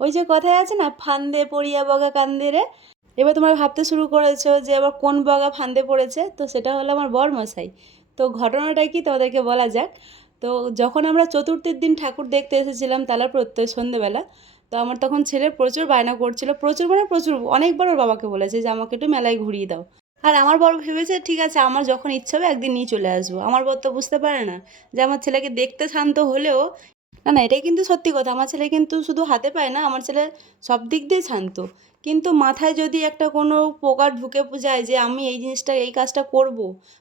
ওই যে কথায় আছে না, ফান্দে পড়িয়া বগা কান্দে রে। এবার তোমরা ভাবতে শুরু করেছো যে আবার কোন বগা ফান্দে পড়েছে, তো সেটা হলো আমার বরমশাই। তো ঘটনাটা কি তোমাদেরকে বলা যাক। তো যখন আমরা চতুর্থীর দিন ঠাকুর দেখতে এসেছিলাম তালা প্রত্যয় সন্ধেবেলা, তো আমার তখন ছেলে প্রচুর বায়না করছিল, প্রচুর মানে প্রচুর, অনেকবার ওর বাবাকে বলেছে যে আমাকে একটু মেলায় ঘুরিয়ে দাও। আর আমার বর ভেবেছে ঠিক আছে আমার যখন ইচ্ছা হবে একদিন নিয়ে চলে আসবো। আমার বর তো বুঝতে পারে না যে আমার ছেলেকে দেখতে শান্ত হলেও, না না এটাই কিন্তু সত্যি কথা, আমার ছেলে কিন্তু শুধু হাতে পায় না, আমার ছেলে সব দিক দিয়ে শান্ত। কিন্তু মাথায় যদি একটা কোনো প্রকার ঢুকে যায় যে আমি এই জিনিসটা এই কাজটা করব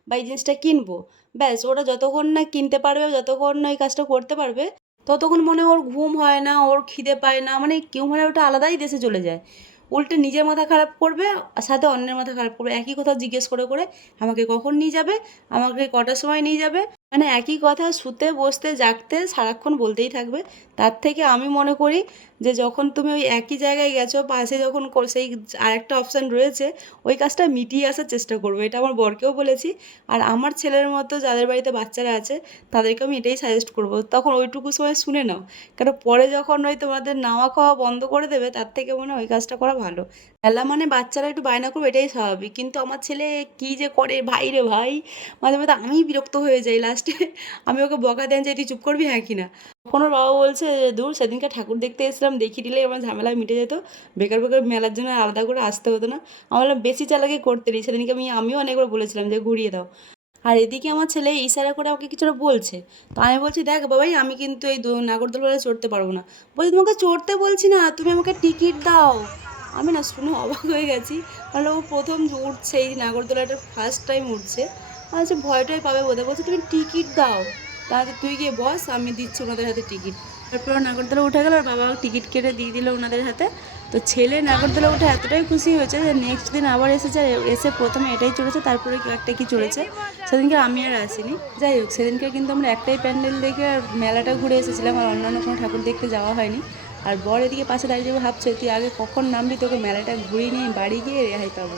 বা এই জিনিসটা কিনবো, ব্যাস ওটা যতক্ষণ না কিনতে পারবে, যতক্ষণ না এই কাজটা করতে পারবে, ততক্ষণ মনে ওর ঘুম হয় না, ওর খিদে পায় না, মানে কেউ মানে ওটা আলাদাই দেশে চলে যায়। উল্টে নিজের মাথা খারাপ করবে আর সাথে অন্যের মাথা খারাপ করবে, একই কথা জিজ্ঞেস করে করে আমাকে কখন নিয়ে যাবে, আমাকে কটার সময় নিয়ে যাবে, মানে একই কথা শুতে বসতে জাগতে সারাক্ষণ বলতেই থাকবে। তার থেকে আমি মনে করি যে যখন তুমি ওই একই জায়গায় গেছো, পাশে যখন সেই আরেকটা অপশান রয়েছে, ওই কাজটা মিটিয়ে আসার চেষ্টা করবো। এটা আমার বরকেও বলেছি। আর আমার ছেলের মতো যাদের বাড়িতে বাচ্চারা আছে তাদেরকে আমি এটাই সাজেস্ট করবো, তখন ওইটুকু সময় শুনে নাও। কারণ পরে যখন ওই তোমাদের নাওয়া খাওয়া বন্ধ করে দেবে তার থেকে মনে হয় ওই কাজটা করা ভালো। মেলা মানে বাচ্চারা একটু বায়না করবে, এটাই স্বাভাবিক, কিন্তু আমার ছেলে কী যে করে ভাই রে ভাই, মাঝে মাঝে আমি বিরক্ত হয়ে যাই, লাস্টে আমি ওকে বকা দেন যে তুই চুপ করবি হ্যাঁ কি না। তখন ওর বাবা বলছে যে দূর সেদিনকে ঠাকুর দেখতে এসেছিলাম, দেখিয়ে দিলেই আমার ঝামেলা মিটে যেত, বেকার বেকার মেলার জন্য আলাদা করে আসতে হতো না। আমার বললাম বেশি চালাকি করতে নেই, সেদিনকে আমিও অনেকবার বলেছিলাম যে ঘুরিয়ে দাও। আর এদিকে আমার ছেলে ইশারা করে আমাকে কিছুটা বলছে। তো আমি বলছি দেখ বাবাই আমি কিন্তু এই নাগরদোলায় চড়তে পারবো না। বলছি তোমাকে চড়তে বলছি না, তুমি আমাকে টিকিট দাও। আমি না শুনে অবাক হয়ে গেছি, কারণ ও প্রথম উঠছে এই নাগরদোলাটা, ফার্স্ট টাইম উঠছে। আচ্ছা ভয়টাই পাবে বোধহয়, বলছে তুমি টিকিট দাও। তাহলে তুই গিয়ে বস, আমি দিচ্ছি ওনাদের হাতে টিকিট। তারপর নাগরদোলা উঠে গেল, আর বাবা টিকিট কেটে দিয়ে দিল ওনাদের হাতে। তো ছেলে নাগরদোলা উঠে এতটাই খুশি হয়েছে যে নেক্সট দিন আবার এসেছে, আর এসে প্রথমে এটাই চড়েছে, তারপরে একটা কি চড়েছে। সেদিনকে আমি আর আসিনি। যাই হোক সেদিনকে কিন্তু আমরা একটাই প্যান্ডেল দেখে আর মেলাটা ঘুরে এসেছিলাম, আর অন্যান্য কোনো ঠাকুর দেখতে যাওয়া হয়নি। আর বর এদিকে পাশে দাঁড়িয়ে ভাবছে তুই আগে কখন নামবি, তোকে মেলাটা ঘুরিয়ে নিয়ে বাড়ি গিয়ে রেহাই পাবো।